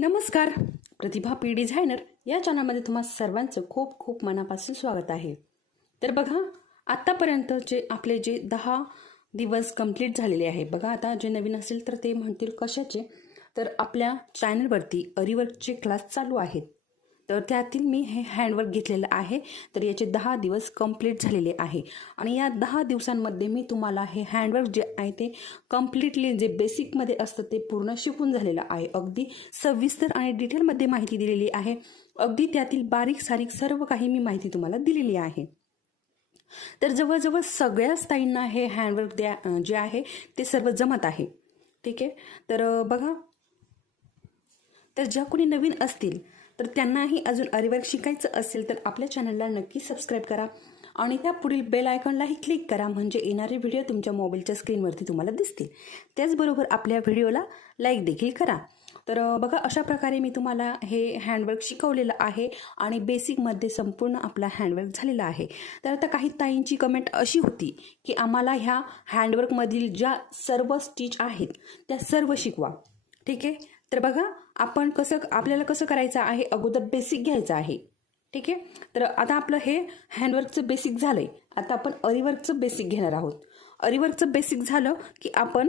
नमस्कार. प्रतिभा P designer या चॅनलमध्ये तुम्हा सर्वांचं खूप खूप मनापासून स्वागत आहे. तर बघा, आत्तापर्यंत आपले जे 10 दिवस कंप्लीट झालेले आहे. बघा, आता जे नवीन असेल तर ते म्हणतील कशाचे, तर आपल्या चॅनलवरती अरीवर्कचे क्लास चालू आहेत. तर त्यातील मी हे हँडवर्क घेतलेलं आहे. तर याचे 10 दिवस कंप्लीट झालेले आहे आणि या 10 दिवसांमध्ये मी तुम्हाला हे हँडवर्क जे आहे ते कम्प्लिटली जे बेसिकमध्ये असतं ते पूर्ण शिकून झालेलं आहे. अगदी सविस्तर आणि डिटेलमध्ये माहिती दिलेली आहे. अगदी त्यातील बारीक सारीक सर्व काही मी माहिती तुम्हाला दिलेली आहे. तर जवळजवळ सगळ्याच ताईंना हे हँडवर्क जे आहे ते सर्व जमत आहे. ठीक आहे. तर बघा, तर ज्या कोणी नवीन असतील तर त्यांनाही अजून अरीवर्क शिकायचं असेल तर आपल्या चॅनलला नक्की सबस्क्राईब करा आणि त्या पुढील बेल आयकॉनलाही क्लिक करा, म्हणजे येणारे व्हिडिओ तुमच्या मोबाईलच्या स्क्रीनवरती तुम्हाला दिसतील. त्याचबरोबर आपल्या व्हिडिओला लाईक देखील करा. तर बघा, अशा प्रकारे मी तुम्हाला हे हँडवर्क शिकवलेलं आहे आणि बेसिकमध्ये संपूर्ण आपला हँडवर्क झालेला आहे. तर आता काही ताईंची कमेंट अशी होती की आम्हाला ह्या हँडवर्कमधील ज्या सर्व स्टिच आहेत त्या सर्व शिकवा. ठीक आहे. तर बघा, आपल्याला कसं करायचं आहे, अगोदर बेसिक घ्यायचं आहे. ठीक आहे. तर आता आपलं हे हँडवर्कचं बेसिक झालंय. आता आपण अरीवर्कचं बेसिक घेणार आहोत. अरीवर्कचं बेसिक झालं की आपण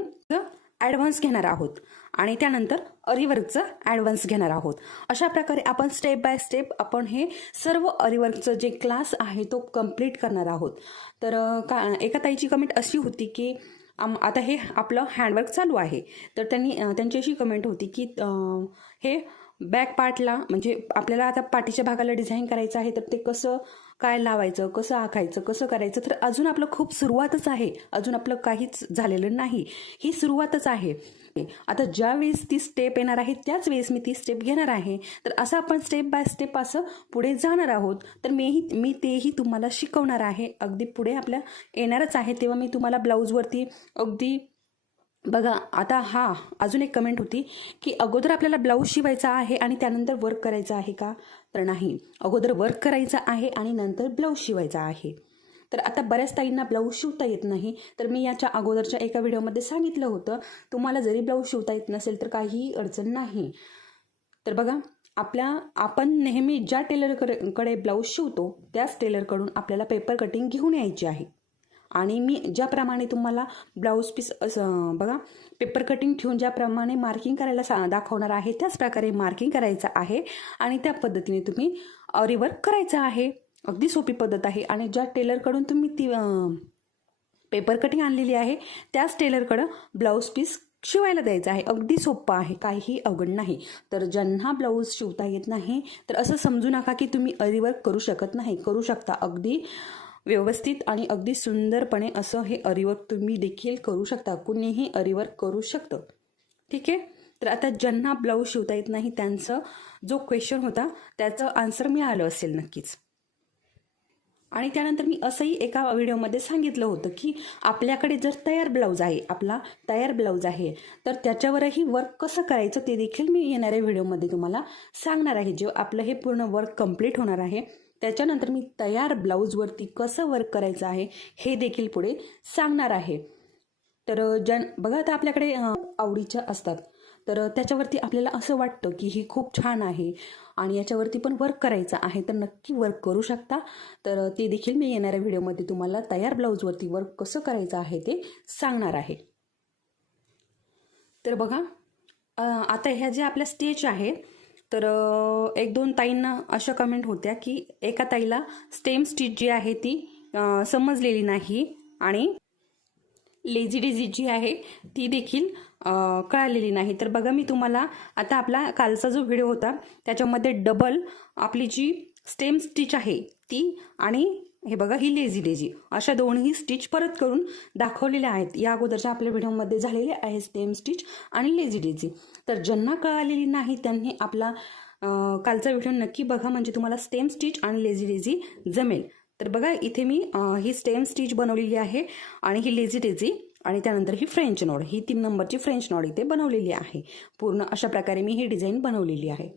ॲडव्हान्स घेणार आहोत आणि त्यानंतर अरीवर्कचं ॲडव्हान्स घेणार आहोत. अशा प्रकारे आपण स्टेप बाय स्टेप आपण हे सर्व अरीवर्कचं जे क्लास आहे तो कंप्लीट करणार आहोत. तर एका ताईची कमेंट अशी होती की आता हे आपलं हँडवर्क चालू आहे. तर त्यांची अशी कमेंट होती की हे बॅक पार्टला, म्हणजे आपल्याला आता पाठीच्या भागाला डिझाईन करायचं आहे, तर ते कसं काय लावायचं, कसं आखायचं, कसं करायचं. तर अजून आपलं खूप सुरुवातच आहे, अजून आपलं काहीच झालेलं नाही. ही सुरुवातच आहे. आता ज्या वेळेस ती स्टेप येणार आहे त्याच वेळेस मी ती स्टेप घेणार आहे. तर असं आपण स्टेप बाय स्टेप असं पुढे जाणार आहोत. तर मी तेही तुम्हाला शिकवणार आहे. अगदी पुढे आपल्या येणारच आहे तेव्हा मी तुम्हाला ब्लाऊजवरती अगदी बघा. आता अजून एक कमेंट होती की अगोदर आपल्याला ब्लाऊज शिवायचा आहे आणि त्यानंतर वर्क करायचं आहे का. तर नाही, अगोदर वर्क करायचं आहे आणि नंतर ब्लाऊज शिवायचा आहे. तर आता बऱ्याच ताईंना ब्लाऊज शिवता येत नाही. तर मी याच्या अगोदरच्या एका व्हिडिओमध्ये सांगितलं होतं, तुम्हाला जरी ब्लाऊज शिवता येत नसेल तर काहीही अडचण नाही. तर बघा, आपण नेहमी ज्या टेलरकडे ब्लाऊज शिवतो त्याच टेलरकडून आपल्याला पेपर कटिंग घेऊन यायची आहे. आणि मी ज्याप्रमाणे तुम्हाला ब्लाऊज पीस बघा पेपर कटिंग ठेवून ज्याप्रमाणे मार्किंग करायला दाखवणार आहे त्याच प्रकारे मार्किंग करायचं आहे आणि त्या पद्धतीने तुम्ही अरीवर्क करायचं आहे. अगदी सोपी पद्धत आहे. आणि ज्या टेलरकडून तुम्ही ती पेपर कटिंग आणलेली आहे त्याच टेलरकडं ब्लाऊज पीस शिवायला द्यायचं आहे. अगदी सोपं आहे, काहीही अवघड नाही. तर ज्यांना ब्लाऊज शिवता येत नाही तर असं समजू नका की तुम्ही अरीवर्क करू शकत नाही. करू शकता. अगदी व्यवस्थित आणि अगदी सुंदरपणे असं हे अरीवर्क तुम्ही देखील करू शकता. कुणीही अरीवर्क करू शकतं. ठीक आहे. तर आता ज्यांना ब्लाऊज शिवता येत नाही त्यांचं जो क्वेश्चन होता त्याचं आन्सर मिळालं असेल नक्कीच. आणि त्यानंतर मी असंही एका व्हिडिओमध्ये सांगितलं होतं की आपल्याकडे जर आपला तयार ब्लाऊज आहे तर त्याच्यावरही वर्क कसं करायचं ते देखील मी येणाऱ्या व्हिडिओमध्ये तुम्हाला सांगणार आहे. जे आपलं हे पूर्ण वर्क कंप्लीट होणार आहे त्याच्यानंतर मी तयार ब्लाऊजवरती कसं वर्क करायचं आहे हे देखील पुढे सांगणार आहे. तर बघा, आता आपल्याकडे आवडीच्या असतात तर त्याच्यावरती आपल्याला असं वाटतं की ही खूप छान आहे आणि याच्यावरती पण वर्क करायचं आहे, तर नक्की वर्क करू शकता. तर ते देखील मी येणाऱ्या व्हिडिओमध्ये तुम्हाला तयार ब्लाऊजवरती वर्क कसं करायचं आहे ते सांगणार आहे. तर बघा, आता ह्या ज्या आपल्या स्टेज आहे तर 1-2 ताईंना अशा कमेंट होत्या की एका ताईला स्टेम स्टिच जी आहे ती समजलेली नाही आणि लेझी डेझी जी आहे ती देखील कळालेली नाही. तर बघा, मी तुम्हाला आता आपला कालचा जो व्हिडिओ होता त्याच्यामध्ये डबल आपली जी स्टेम स्टिच आहे ती आणि हे बघा ही लेझी डेझी अशा दोन्ही स्टिच परत करून दाखवलेल्या आहेत. या अगोदरच्या आपल्या व्हिडिओमध्ये झालेले आहे स्टेम स्टिच आणि लेझी डेझी. तर ज्यांना कळालेली नाही त्यांनी आपला कालचा व्हिडिओ नक्की बघा, म्हणजे तुम्हाला स्टेम स्टिच आणि लेझी डेझी जमेल. तर बघा, इथे मी ही स्टेम स्टिच बनवलेली आहे आणि ही लेझी डेझी आणि त्यानंतर ही फ्रेंच नॉड, ही 3 नंबरची फ्रेंच नॉड इथे बनवलेली आहे. पूर्ण अशा प्रकारे मी ही डिझाईन बनवलेली आहे.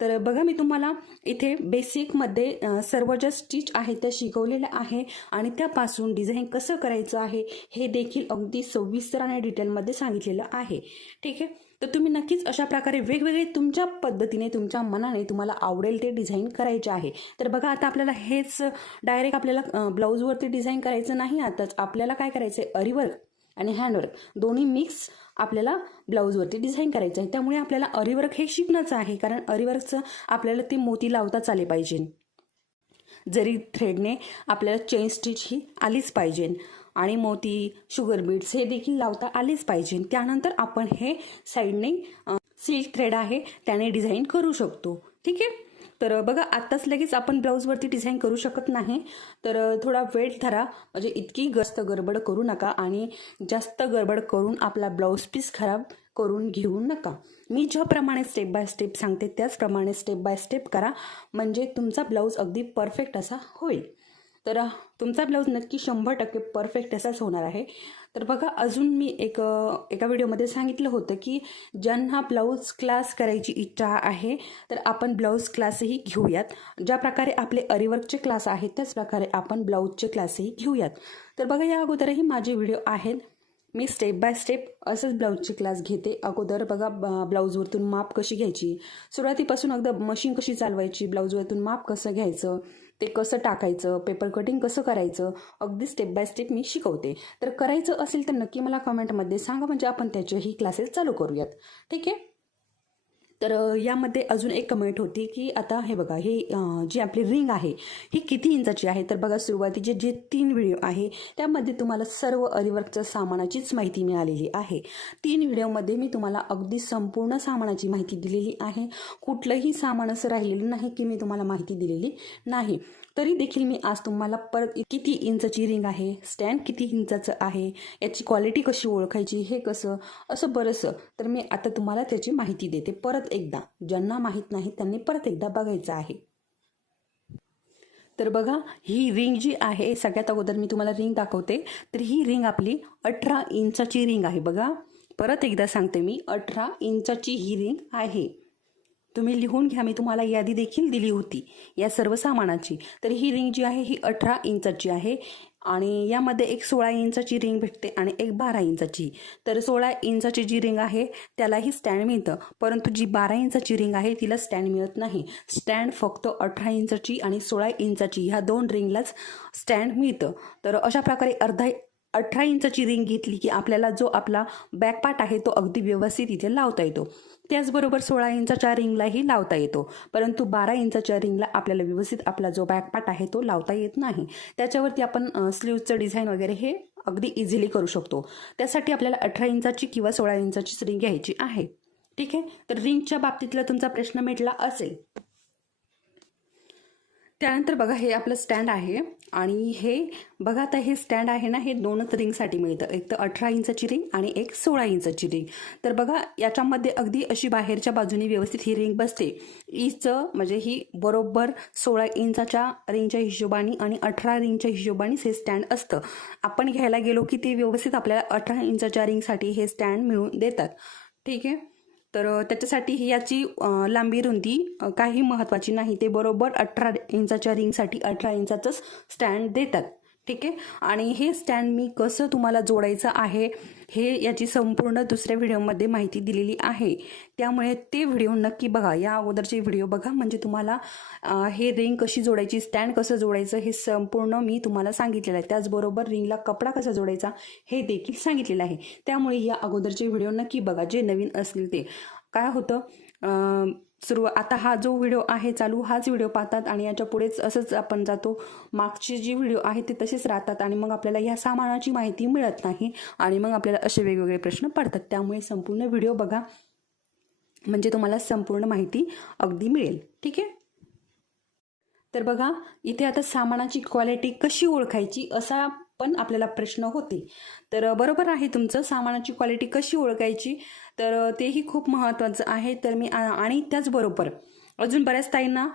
तर बघा, मी तुम्हाला इथे बेसिकमध्ये सर्व ज्या स्टिच आहेत त्या शिकवलेल्या आहे आणि त्यापासून डिझाईन कसं करायचं आहे हे देखील अगदी सविस्तर आणि डिटेलमध्ये सांगितलेलं आहे. ठीक आहे. तर तुम्ही नक्कीच अशा प्रकारे वेगवेगळे तुमच्या पद्धतीने तुमच्या मनाने तुम्हाला आवडेल ते डिझाईन करायचे आहे. तर बघा आता आपल्याला हेच डायरेक्ट आपल्याला ब्लाऊजवरती डिझाईन करायचं नाही. आताच आपल्याला काय करायचं आहे, अरीवर्क आणि हँडवर्क दोन्ही मिक्स आपल्याला ब्लाऊजवरती डिझाईन करायचं आहे. त्यामुळे आपल्याला अरीवर्क हे शिकणंच आहे, कारण अरीवर्कचं आपल्याला ते मोती लावताच आले पाहिजे. जरी थ्रेडने आपल्याला चेन स्टिच ही आलीच पाहिजे आणि मोती शुगर बीड्स हे देखील लावता आलेच पाहिजे. त्यानंतर आपण हे साईडने सिल्क थ्रेड आहे त्याने डिझाईन करू शकतो. ठीक आहे. तर बघा आत्ताच लगेच आपण ब्लाऊजवरती डिझाईन करू शकत नाही. तर थोडा वेळ धरा, म्हणजे इतकी जास्त गडबड करू नका आणि जास्त गडबड करून आपला ब्लाऊज पीस खराब करून घेऊ नका. मी ज्याप्रमाणे स्टेप बाय स्टेप सांगते त्याचप्रमाणे स्टेप बाय स्टेप करा, म्हणजे तुमचा ब्लाऊज अगदी परफेक्ट असा होईल. तर तुमचा ब्लाऊज नक्की 100% परफेक्ट असाच होणार आहे. तर बघा अजून मी एका व्हिडिओमध्ये सांगितलं होतं की ज्यांना ब्लाऊज क्लास करायची इच्छा आहे तर आपण ब्लाऊज क्लासही घेऊयात. ज्या प्रकारे आपले अरीवर्कचे क्लास आहेत त्याच प्रकारे आपण ब्लाऊजचे क्लासही घेऊयात. तर बघा या अगोदरही माझे व्हिडिओ आहेत, मी स्टेप बाय स्टेप असंच ब्लाऊजचे क्लास घेते. अगोदर बघा ब्लाऊजवरतून माप कशी घ्यायची, सुरुवातीपासून अगदी मशीन कशी चालवायची, ब्लाऊजवरतून माप कसं घ्यायचं, ते कसं टाकायचं, पेपर कटिंग कसं करायचं, अगदी स्टेप बाय स्टेप मी शिकवते. तर करायचं असेल तर नक्की मला कमेंटमध्ये सांगा, म्हणजे आपण त्याचेही क्लासेस चालू करूयात. ठीक आहे. तर यामध्ये अजून एक कमेंट होती की आता हे बघा हे जी आपली रिंग आहे ही किती इंचाची आहे. तर बघा सुरुवातीचे जे 3 व्हिडिओ आहे त्यामध्ये तुम्हाला सर्व अरीवर्कच्या सामानाचीच माहिती मिळालेली आहे. 3 व्हिडिओमध्ये मी तुम्हाला अगदी संपूर्ण सामानाची माहिती दिलेली आहे. कुठलंही सामान असं राहिलेलं नाही की मी तुम्हाला माहिती दिलेली नाही. तरी देखील मी आज तुम्हाला परत किती इंचाची रिंग आहे, स्टँड किती इंचाचं आहे, याची क्वालिटी कशी ओळखायची, हे कसं असं बरंचसं, तर मी आता तुम्हाला त्याची माहिती देते परत एकदा. ज्यांना माहीत नाही त्यांनी परत एकदा बघायचं आहे. तर बघा ही रिंग जी आहे, सगळ्यात अगोदर मी तुम्हाला रिंग दाखवते. तर ही रिंग आपली 18 इंचाची रिंग आहे. बघा परत एकदा सांगते मी, 18 इंचाची ही रिंग आहे. तुम्ही लिहून घ्या, मी तुम्हाला यादी देखील दिली होती या सर्व सामानाची. तर ही रिंग जी आहे ही 18 इंचाची आहे आणि यामध्ये एक 16 इंचाची रिंग भेटते आणि एक 12 इंचाची. तर 16 इंचाची जी रिंग आहे त्यालाही स्टँड मिळतं, परंतु जी 12 इंचाची रिंग आहे तिला स्टँड मिळत नाही. स्टँड फक्त 18 इंचाची आणि 16 इंचाची ह्या 2 रिंगलाच स्टँड मिळतं. तर अशा प्रकारे 18 इंचाची रिंग घेतली की आपल्याला जो आपला बॅक पार्ट आहे तो अगदी व्यवस्थित इथे लावता येतो. त्याचबरोबर 16 इंचाच्या रिंगलाही लावता येतो, परंतु 12 इंचाच्या रिंगला आपल्याला व्यवस्थित आपला जो बॅक पार्ट आहे तो लावता येत नाही. त्याच्यावरती आपण स्लीव्हचं डिझाईन वगैरे हे अगदी इझिली करू शकतो. त्यासाठी आपल्याला 18 इंचाची किंवा 16 इंचाचीच रिंग घ्यायची आहे. ठीक आहे. तर रिंगच्या बाबतीतला तुमचा प्रश्न मिटला असेल. त्यानंतर बघा हे आपलं स्टँड आहे आणि हे बघा आता हे स्टँड आहे ना, हे 2च रिंगसाठी मिळतं. एक तर 18 इंचाची रिंग आणि एक 16 इंचाची रिंग. तर बघा याच्यामध्ये अगदी अशी बाहेरच्या बाजूने व्यवस्थित ही रिंग बसते. ईचं म्हणजे ही बरोबर 16 इंचाच्या रिंगच्या हिशोबाने आणि 18 रिंगच्या हिशोबानेच हे स्टँड असतं. आपण घ्यायला गेलो की ते व्यवस्थित आपल्याला 18 इंचाच्या रिंगसाठी हे स्टँड मिळून देतात. ठीक आहे. तर त्याच्यासाठी याची लांबी रुंदी काही महत्त्वाची नाही, ते बरोबर 18 इंचाच्या रिंगसाठी 18 इंचाचंच स्टँड देतात. ठीक आहे. आणि हे स्टँड मी कसं तुम्हाला जोडायचं आहे हे याची संपूर्ण दुसऱ्या व्हिडिओमध्ये माहिती दिलेली आहे, त्यामुळे ते व्हिडिओ नक्की बघा. या अगोदरचे व्हिडिओ बघा, म्हणजे तुम्हाला हे रिंग कशी जोडायची, स्टँड कसं जोडायचं हे संपूर्ण मी तुम्हाला सांगितलेलं आहे. त्याचबरोबर रिंगला कपडा कसा जोडायचा हे देखील सांगितलेलं आहे. त्यामुळे या अगोदरचे व्हिडिओ नक्की बघा, जे नवीन असतील ते. काय होतं आता हा जो व्हिडिओ आहे चालू, हाच व्हिडिओ पाहतात आणि याच्या पुढेच असंच आपण जातो. मागचे जे व्हिडिओ आहेत ते तसेच राहतात आणि मग आपल्याला या सामानाची माहिती मिळत नाही आणि मग आपल्याला असे वेगवेगळे प्रश्न पडतात. त्यामुळे संपूर्ण व्हिडिओ बघा, म्हणजे तुम्हाला संपूर्ण माहिती अगदी मिळेल. ठीक आहे. तर बघा इथे आता सामानाची क्वालिटी कशी ओळखायची असा पण आपल्याला प्रश्न होते. तर बरोबर आहे तुमचं, सामानाची क्वालिटी कशी ओळखायची तर तेही खूप महत्त्वाचं आहे. तर मी आणि त्याचबरोबर अजून बऱ्याच ताईंना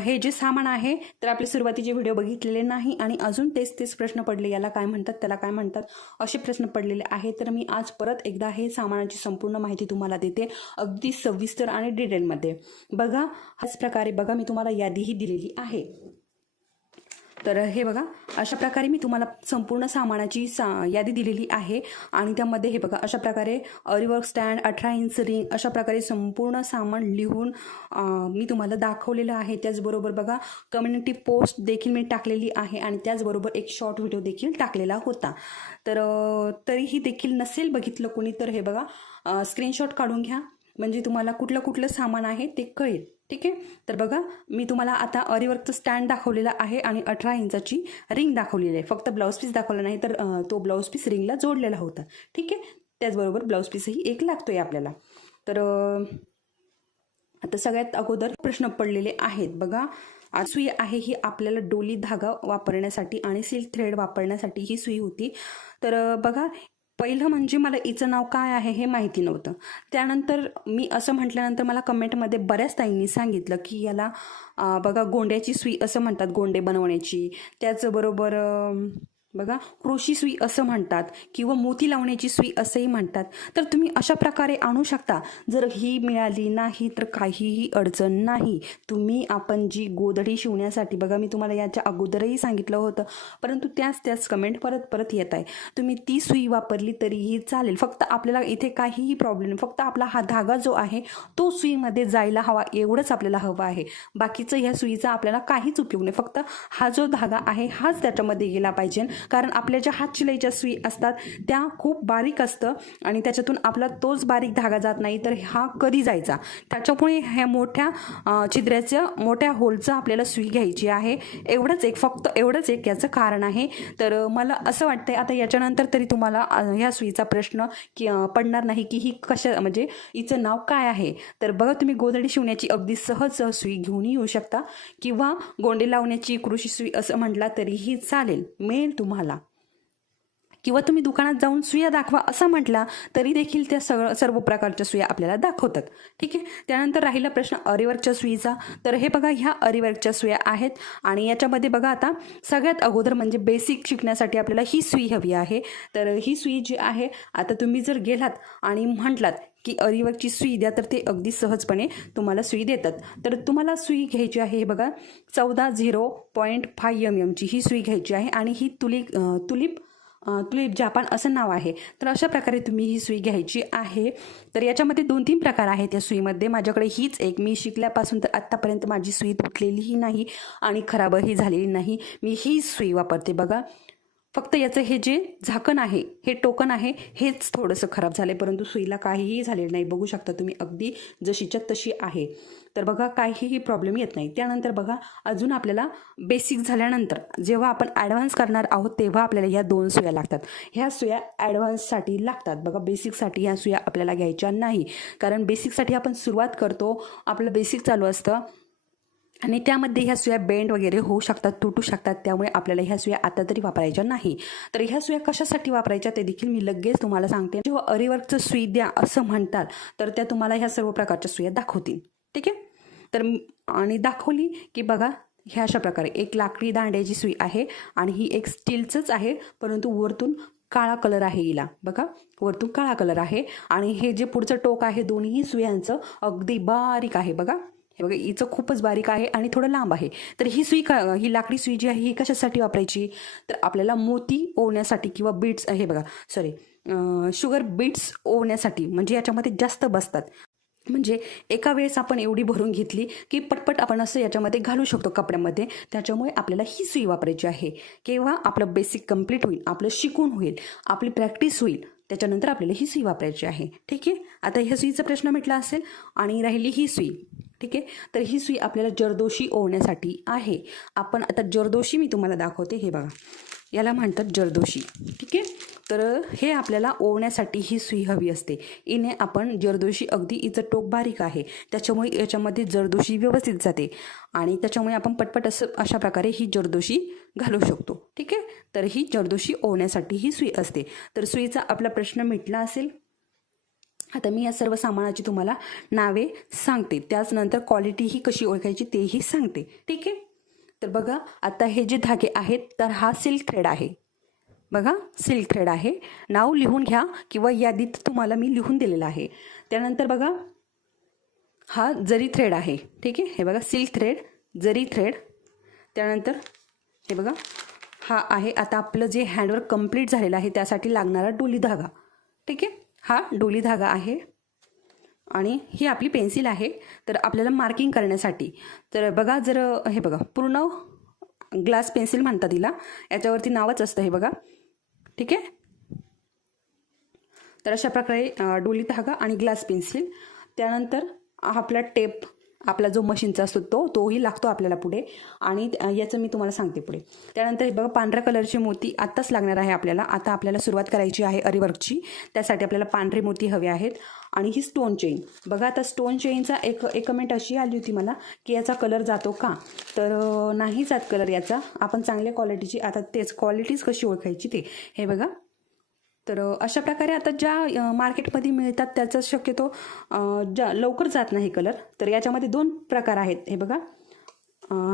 हे जे सामान आहे तर आपले सुरुवातीचे व्हिडिओ बघितलेले नाही आणि अजून तेच प्रश्न पडले, याला काय म्हणतात, त्याला काय म्हणतात, असे प्रश्न पडलेले आहेत. तर मी आज परत एकदा हे सामानाची संपूर्ण माहिती तुम्हाला देते, अगदी सविस्तर आणि डिटेलमध्ये. बघा हाच प्रकारे बघा मी तुम्हाला यादीही दिलेली आहे. तर हे बघा, अशा प्रकारे मी तुम्हाला संपूर्ण सामानाची यादी दिलेली आहे आणि त्यामध्ये हे बघा अशा प्रकारे अरीवर्क स्टँड, 18 इंच रिंग, अशा प्रकारे संपूर्ण सामान लिहून मी तुम्हाला दाखवलेलं आहे. त्याचबरोबर बघा कम्युनिटी पोस्ट देखील मी टाकलेली आहे आणि त्याचबरोबर एक शॉर्ट व्हिडिओ देखील टाकलेला होता. तर तरीही देखील नसेल बघितलं कोणी तर हे बघा स्क्रीनशॉट काढून घ्या, म्हणजे तुम्हाला कुठलं कुठलं सामान आहे ते कळेल. ठीक आहे. तर बघा मी तुम्हाला आता अरीवर्कचं स्टँड दाखवलेलं आहे आणि 18 इंचाची रिंग दाखवलेली आहे. फक्त ब्लाऊज पीस दाखवला नाही तर तो ब्लाऊज पीस रिंगला जोडलेला होता. ठीक आहे. त्याचबरोबर ब्लाऊज पीसही एक लागतोय आपल्याला. तर आता सगळ्यात अगोदर प्रश्न पडलेले आहेत बघा. सुई आहे ही आपल्याला डोली धागा वापरण्यासाठी आणि सिल्क थ्रेड वापरण्यासाठी ही सुई होती. तर बघा पहिलं म्हणजे मला हिचं नाव काय आहे हे माहिती नव्हतं. त्यानंतर मी असं म्हटल्यानंतर मला कमेंटमध्ये बऱ्याच ताईंनी सांगितलं की याला बघा गोंड्याची सुई असं म्हणतात, गोंडे बनवण्याची. त्याचबरोबर बघा क्रोशी सुई असं म्हणतात किंवा मोती लावण्याची सुई असंही म्हणतात. तर तुम्ही अशा प्रकारे आणू शकता. जर ही मिळाली नाही तर काहीही अडचण नाही. तुम्ही आपण जी गोधडी शिवण्यासाठी बघा मी तुम्हाला याच्या अगोदरही सांगितलं होतं, परंतु त्याच कमेंट परत येत आहे. तुम्ही ती सुई वापरली तरीही चालेल. फक्त आपल्याला इथे काहीही प्रॉब्लेम, फक्त आपला हा धागा जो आहे तो सुईमध्ये जायला हवा एवढंच आपल्याला हवं आहे. बाकीचं ह्या सुईचा आपल्याला काहीच उपयोग नाही. फक्त हा जो धागा आहे हाच त्याच्यामध्ये गेला पाहिजे. कारण आपल्या ज्या हात शिलाईच्या सुई असतात त्या खूप बारीक असतं आणि त्याच्यातून आपला तोच बारीक धागा जात नाही तर हा कधी जायचा. त्याच्यामुळे ह्या मोठ्या छिद्राच्या मोठ्या होलचं आपल्याला सुई घ्यायची आहे. फक्त एवढंच एक याचं कारण आहे. तर मला असं वाटतंय आता याच्यानंतर तरी तुम्हाला ह्या सुईचा प्रश्न पडणार नाही की ही कशा म्हणजे हिचं नाव काय आहे. तर बघा तुम्ही गोधडी शिवण्याची अगदी सहज सुई घेऊन येऊ शकता किंवा गोंडे लावण्याची कृषी सुई असं म्हटला तरीही चालेल, मिळेल तुम्हाला. किंवा तुम्ही दुकानात जाऊन सुया दाखवा असं म्हटला तरी देखील त्या सर्व प्रकारच्या सुया आपल्याला दाखवतात. ठीक आहे. त्यानंतर राहिला प्रश्न अरीवर्कच्या सुईचा. तर हे बघा ह्या अरीवर्कच्या सुया आहेत आणि याच्यामध्ये बघा आता सगळ्यात अगोदर म्हणजे बेसिक शिकण्यासाठी आपल्याला ही सुई हवी आहे. तर ही सुई जी आहे आता तुम्ही जर गेलात आणि म्हटलात की अरीवर्कची सुई द्या तर ते अगदी सहजपणे तुम्हाला सुई देतात. तर तुम्हाला सुई घ्यायची आहे हे बघा 14.0.5 mm ची ही सुई घ्यायची आहे आणि ही तुलीप जापान असं नाव आहे. तर अशा प्रकारे तुम्ही ही सुई घ्यायची आहे. तर याच्यामध्ये 2-3 प्रकार आहेत या सुईमध्ये. माझ्याकडे हीच एक, मी शिकल्यापासून तर आत्तापर्यंत माझी सुई तुटलेलीही नाही आणि खराबही झालेली नाही. मी ही सुई वापरते बघा. फक्त याचं हे जे झाकण आहे, हे टोकन आहे, हेच थोडंसं खराब झालं आहे, परंतु सुईला काहीही झालेलं नाही. बघू शकता तुम्ही अगदी जशीच्या तशी आहे. तर बघा काहीही प्रॉब्लेम येत नाही. त्यानंतर बघा अजून आपल्याला बेसिक झाल्यानंतर जेव्हा आपण ॲडव्हान्स करणार आहोत तेव्हा आपल्याला ह्या 2 सुया लागतात. ह्या सुया ॲडव्हान्ससाठी लागतात बघा. बेसिकसाठी ह्या सुया आपल्याला घ्यायच्या नाही. कारण बेसिकसाठी आपण सुरुवात करतो, आपलं बेसिक चालू असतं आणि त्यामध्ये ह्या सुया बेंड वगैरे होऊ शकतात, तुटू शकतात. त्यामुळे आपल्याला ह्या सुया आता तरी वापरायच्या नाही. तर ह्या सुया कशासाठी वापरायच्या ते देखील मी लगेच तुम्हाला सांगते. जेव्हा अरीवर्कचं सुई द्या असं म्हणतात तर त्या तुम्हाला ह्या सर्व प्रकारच्या सुया दाखवतील. ठीक आहे. तर आणि दाखवली की बघा ह्या अशा प्रकारे एक लाकडी दांड्याची सुई आहे आणि ही एक स्टीलचंच आहे, परंतु वरतून काळा कलर आहे. हिला बघा वरतून काळा कलर आहे आणि हे जे पुढचं टोक आहे दोन्ही सुयांचं अगदी बारीक आहे बघा. हे बघा हिचं खूपच बारीक आहे आणि थोडं लांब आहे. तर ही सुई ही लाकडी सुई जी आहे ही कशासाठी वापरायची तर आपल्याला मोती ओवण्यासाठी किंवा बीट्स हे बघा शुगर बीट्स ओवण्यासाठी, म्हणजे याच्यामध्ये जास्त बसतात. म्हणजे एका वेळेस आपण एवढी भरून घेतली की पटपट आपण असं याच्यामध्ये घालू शकतो कपड्यामध्ये. त्याच्यामुळे आपल्याला ही सुई वापरायची आहे. केव्हा आपलं बेसिक कंप्लीट होईल, आपलं शिकून होईल, आपली प्रॅक्टिस होईल, त्याच्यानंतर आपल्याला ही सुई वापरायची आहे. ठीक आहे. आता ह्या सुईचा प्रश्न मिटला असेल आणि राहिली ही सुई. ठीक आहे. तर ही सुई आपल्याला जरदोशी ओवण्यासाठी आहे. आपण आता जरदोशी मी तुम्हाला दाखवते. हे बघा याला म्हणतात जरदोशी. ठीक आहे. तर हे आपल्याला ओवण्यासाठी ही सुई हवी असते. हिने आपण जरदोशी अगदी हिचं टोक बारीक आहे त्याच्यामुळे याच्यामध्ये जरदोशी व्यवस्थित जाते आणि त्याच्यामुळे आपण पटपट अशा प्रकारे ही जरदोशी घालू शकतो. ठीक आहे. तर ही जरदोशी ओवण्यासाठी ही सुई असते. तर सुईचा आपला प्रश्न मिटला असेल. आता मी या सर्व सामानाची तुम्हाला नावे सांगते, त्याचनंतर क्वालिटी ही कशी ओळखायची तेही सांगते. ठीक आहे. तर बघा आता हे जे धागे आहेत तर हा सिल्क थ्रेड आहे बघा, सिल्क थ्रेड आहे. नाव लिहून घ्या किंवा यादीत तुम्हाला मी लिहून दिलेलं आहे. त्यानंतर बघा हा जरी थ्रेड आहे. ठीक आहे. हे बघा सिल्क थ्रेड, जरी थ्रेड, त्यानंतर हे बघा, हा आहे आता आपलं जे हँडवर्क कंप्लीट झालेलं आहे त्यासाठी लागणारा डोली धागा. ठीक आहे, हा डोली धागा आहे आणि ही आपली पेन्सिल आहे. तर आपल्याला मार्किंग करण्यासाठी तर बघा, जर हे बघा पूर्ण ग्लास पेन्सिल म्हणतात तिला, याच्यावरती नावच असतं हे बघा. ठीक आहे, तर अशा प्रकारे डोली धागा आणि ग्लास पेन्सिल. त्यानंतर आपला टेप, आपला जो मशीनचा असतो तोही लागतो आपल्याला पुढे, आणि याचं मी तुम्हाला सांगते पुढे. त्यानंतर हे बघा, पांढऱ्या कलरचे मोती आत्ताच लागणार आहे आपल्याला. आता आपल्याला सुरुवात करायची आहे अरीवर्कची, त्यासाठी आपल्याला पांढरे मोती हवे आहेत. आणि ही स्टोन चेन बघा, आता स्टोन चेनचा एक कमेंट अशी आली होती मला की याचा कलर जातो का, तर नाही जात कलर याचा. आपण चांगल्या क्वालिटीची, आता तेच क्वालिटीज कशी ओळखायची ते हे बघा. तर अशा प्रकारे आता ज्या मार्केटमध्ये मिळतात त्याचा शक्यतो लवकर जात नाही कलर. तर याच्यामध्ये 2 प्रकार आहेत हे बघा.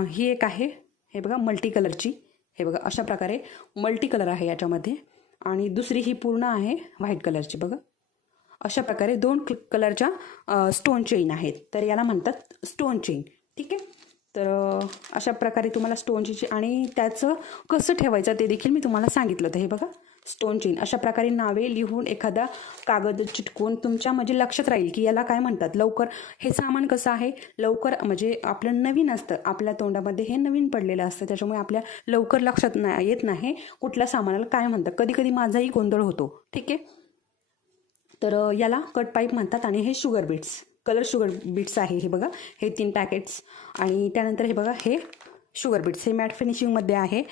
ही एक आहे हे बघा मल्टी कलरची, हे बघा अशा प्रकारे मल्टी कलर आहे याच्यामध्ये. आणि दुसरी ही पूर्ण आहे व्हाईट कलरची बघा. अशा प्रकारे 2 कलरच्या स्टोन चेन आहेत, तर याला म्हणतात स्टोन चेन. ठीक आहे, तर अशा प्रकारे तुम्हाला स्टोनची आणि त्याचं कसं ठेवायचं ते देखील मी तुम्हाला सांगितलं होतं. हे बघा स्टोन चेन अशा प्रकारे नावे लिहून एखादा कागद चिटकून तुमच्या म्हणजे लक्षात राहील की याला काय म्हणतात. लवकर हे सामान कसं आहे, लवकर म्हणजे आपलं नवीन असतं, आपल्या तोंडामध्ये हे नवीन पडलेलं असतं, त्याच्यामुळे आपल्या लवकर लक्षात येत नाही कुठल्या सामानाला काय म्हणतात. कधी कधी माझाही गोंधळ होतो. ठीक आहे, तर याला कट पाईप म्हणतात. आणि हे sugar beets, colour sugar beets आहे हे बघा, हे 3 पॅकेट्स. आणि त्यानंतर हे बघा, हे शुगर बीट्स हे मॅट फिनिशिंगमध्ये आहे.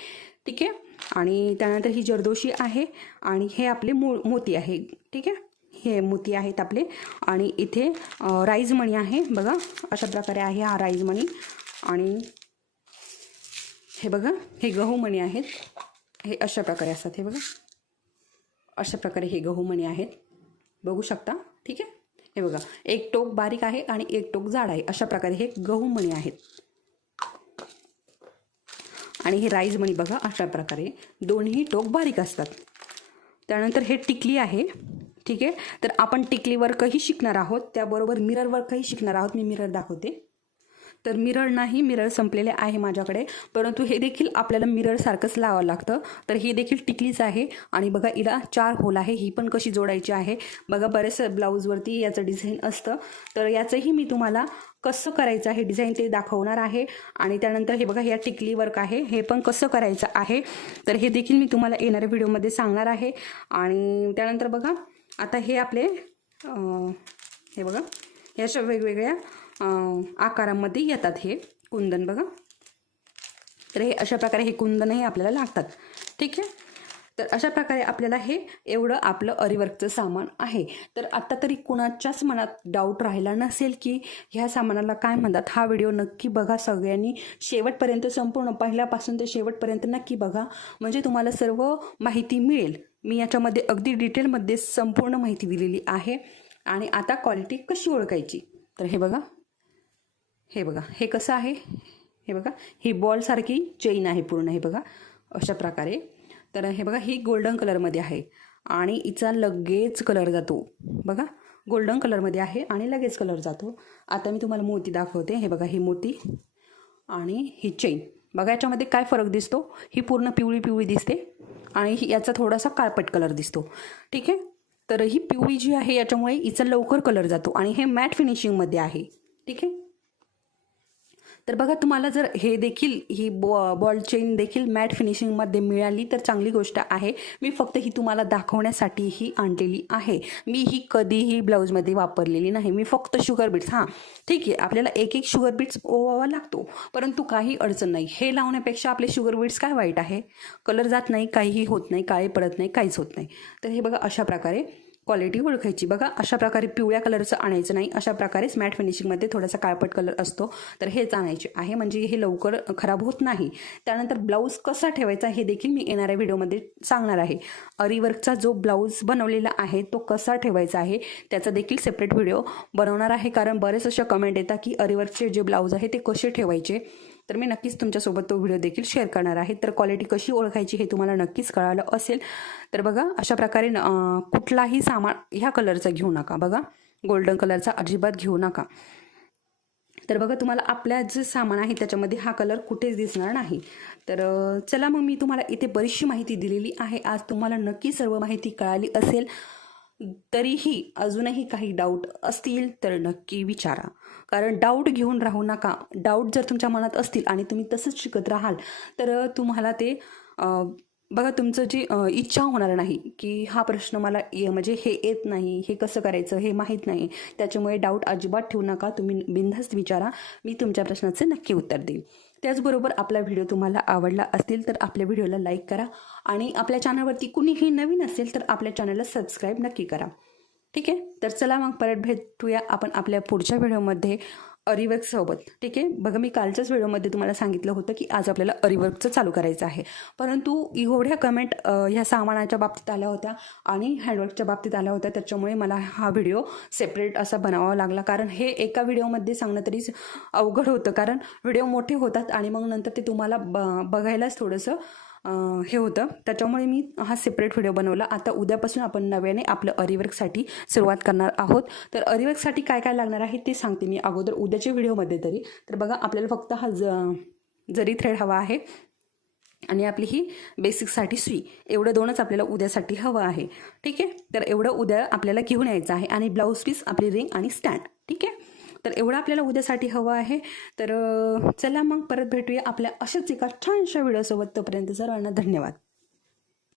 ठीक आहे, आणि त्यानंतर ही जरदोशी आहे आणि हे आपले मोती आहे. ठीक आहे, हे मोती आहेत आपले. आणि इथे राईज मणी आहे बघा, अशा प्रकारे आहे हा राईज मणी. आणि हे बघा, हे गहू मणी आहेत, हे अशा प्रकारे असतात. हे बघा अशा प्रकारे हे गहू मणी आहेत, बघू शकता. ठीक आहे, हे बघा एक टोक बारीक आहे आणि एक टोक जाड आहे, अशा प्रकारे हे गहू मणी आहेत. आणि हे राईज मणी बघा, अशा प्रकारे दोन्ही टोक बारीक असतात. त्यानंतर हे टिकली आहे. ठीक आहे, तर आपण टिकली वर्कही शिकणार आहोत, त्याबरोबर मिरर वर्कही शिकणार आहोत. मी मिरर दाखवते. तर मिरर नाही, मिरर संपलेले आहे माझ्याकडे, परंतु हे देखील आपल्याला मिररसारखंच लावावं लागतं. तर ही देखील टिकलीच आहे. आणि बघा हिला 4 होल आहे, ही पण कशी जोडायची आहे बघा. बरेच ब्लाऊजवरती याचं डिझाईन असतं, तर याचंही मी तुम्हाला कसं करायचं आहे डिझाईन ते दाखवणार आहे. आणि त्यानंतर हे बघा, या टिकली वर्क आहे, हे पण कसं करायचं आहे तर हे देखील मी तुम्हाला येणाऱ्या व्हिडिओमध्ये सांगणार आहे. आणि त्यानंतर बघा, आता हे आपले हे बघा, हे अशा वेगवेगळ्या आकारामध्ये येतात हे कुंदन बघा. तर हे अशा प्रकारे हे कुंदनही आपल्याला लागतात. ठीक आहे, तर अशा प्रकारे आपल्याला हे एवढं आपलं अरीवर्कचं सामान आहे. तर आत्ता तरी कुणाच्याच मनात डाऊट राहिला नसेल की ह्या सामानाला काय म्हणतात. हा व्हिडिओ नक्की बघा सगळ्यांनी शेवटपर्यंत, संपूर्ण पहिल्यापासून ते शेवटपर्यंत नक्की बघा, म्हणजे तुम्हाला सर्व माहिती मिळेल. मी याच्यामध्ये अगदी डिटेलमध्ये संपूर्ण माहिती दिलेली आहे. आणि आता क्वालिटी कशी ओळखायची, तर हे बघा, हे बघा हे कसं आहे, हे बघा ही बॉलसारखी चेन आहे पूर्ण, हे बघा अशा प्रकारे. तर हे बघा, ही गोल्डन कलरमध्ये आहे आणि हिचा लगेच कलर जातो बघा. गोल्डन कलरमध्ये आहे आणि लगेच कलर जातो. आता मी तुम्हाला मोती दाखवते. हे बघा, ही मोती आणि ही चेन बघा, याच्यामध्ये काय फरक दिसतो. ही पूर्ण पिवळी पिवळी दिसते आणि याचा थोडासा काळपट कलर दिसतो. ठीक आहे, तर ही पिवळी जी आहे याच्यामुळे हिचा लवकर कलर जातो आणि हे मॅट फिनिशिंगमध्ये आहे. ठीक आहे, तर बघा, तुम्हाला जर हे देखील ही बॉल चेन देखील मॅट फिनिशिंगमध्ये मिळाली तर चांगली गोष्ट आहे. मी फक्त ही तुम्हाला दाखवण्यासाठी ही आणलेली आहे. मी ही कधीही ब्लाऊजमध्ये वापरलेली नाही. मी फक्त शुगर बीट्स, हां ठीक आहे, आपल्याला एक शुगर बीट्स ओवावा लागतो, परंतु काही अडचण नाही. हे लावण्यापेक्षा आपले शुगर बीट्स काय वाईट आहे, कलर जात नाही, काहीही होत नाही, काळे पडत नाही, काहीच होत नाही. तर हे बघा, अशा प्रकारे क्वालिटी ओळखायची बघा. अशा प्रकारे पिवळ्या कलरचं आणायचं नाही, अशा प्रकारेच मॅट फिनिशिंगमध्ये थोडासा काळपट कलर असतो, तर हेच आणायचे आहे, म्हणजे हे लवकर खराब होत नाही. त्यानंतर ब्लाऊज कसा ठेवायचा हे देखील मी येणाऱ्या व्हिडिओमध्ये सांगणार आहे. अरीवर्कचा जो ब्लाऊज बनवलेला आहे तो कसा ठेवायचा आहे त्याचा देखील सेपरेट व्हिडिओ बनवणार आहे, कारण बरेच अशा कमेंट येतात की अरीवर्कचे जे ब्लाऊज आहे ते कसे ठेवायचे. तर मी नक्कीच तुमच्यासोबत तो व्हिडिओ देखील शेअर करणार आहे. तर क्वालिटी कशी ओळखायची हे तुम्हाला नक्कीच कळालं असेल. तर बघा, अशा प्रकारे कुठलाही सामान ह्या कलरचा घेऊ नका बघा, गोल्डन कलरचा अजिबात घेऊ नका. तर बघा तुम्हाला आपल्या जे सामान आहे त्याच्यामध्ये हा कलर कुठेच दिसणार नाही. तर चला मग मी तुम्हाला इथे बरीचशी माहिती दिलेली आहे. आज तुम्हाला नक्की सर्व माहिती कळाली असेल. तरीही अजूनही काही डाऊट असतील तर नक्की विचारा, कारण डाऊट घेऊन राहू नका. डाऊट जर तुमच्या मनात असतील आणि तुम्ही तसंच शिकत राहाल तर तुम्हाला ते बघा तुमचं जी इच्छा होणार नाही की हा प्रश्न मला म्हणजे हे येत नाही, हे कसं करायचं हे माहीत नाही. त्याच्यामुळे डाऊट अजिबात ठेवू नका. तुम्ही बिनधास्त विचारा, मी तुमच्या प्रश्नाचे नक्की उत्तर देईन. त्याचबरोबर आपला व्हिडिओ तुम्हाला आवडला असतील तर आपल्या व्हिडिओला लाईक करा आणि आपल्या चॅनलवरती कुणीही नवीन असेल तर आपल्या चॅनलला सबस्क्राईब नक्की करा. ठीक आहे, तर चला मग परत भेटूया आपण आपल्या पुढच्या व्हिडिओमध्ये अरिवर्कसोबत. ठीक आहे, बघा मी कालच्याच व्हिडिओमध्ये तुम्हाला सांगितलं होतं की आज आपल्याला अरिवर्कचं चालू करायचं आहे, परंतु एवढ्या कमेंट ह्या सामानाच्या बाबतीत आल्या होत्या आणि हँडवर्कच्या बाबतीत आल्या होत्या. त्याच्यामुळे मला हा व्हिडिओ सेपरेट असा बनावा लागला, कारण हे एका व्हिडिओमध्ये सांगणं तरीच अवघड होतं, कारण व्हिडिओ मोठे होतात आणि मग नंतर ते तुम्हाला बघायलाच थोडंसं हे होतं. त्याच्यामुळे मी हा सेपरेट व्हिडिओ बनवला. आता उद्यापासून आपण नव्याने आपलं अरिवर्कसाठी सुरुवात करणार आहोत. तर अरिवर्कसाठी काय काय लागणार आहे ते सांगते मी अगोदर उद्याच्या व्हिडिओमध्ये तरी. तर बघा आपल्याला फक्त हा जरी थ्रेड हवा आहे आणि आपली ही बेसिकसाठी सुई, एवढं दोनच आपल्याला उद्यासाठी हवं आहे. ठीक आहे, तर एवढं उद्या आपल्याला घेऊन यायचं आहे आणि ब्लाऊज पीस, आपली रिंग आणि स्टँड. ठीक आहे, तर एवढं आपल्याला उद्यासाठी हवं आहे. तर चला मग परत भेटूया आपल्या अशाच एका छानशा व्हिडिओसोबत. तोपर्यंत सर्वांना धन्यवाद.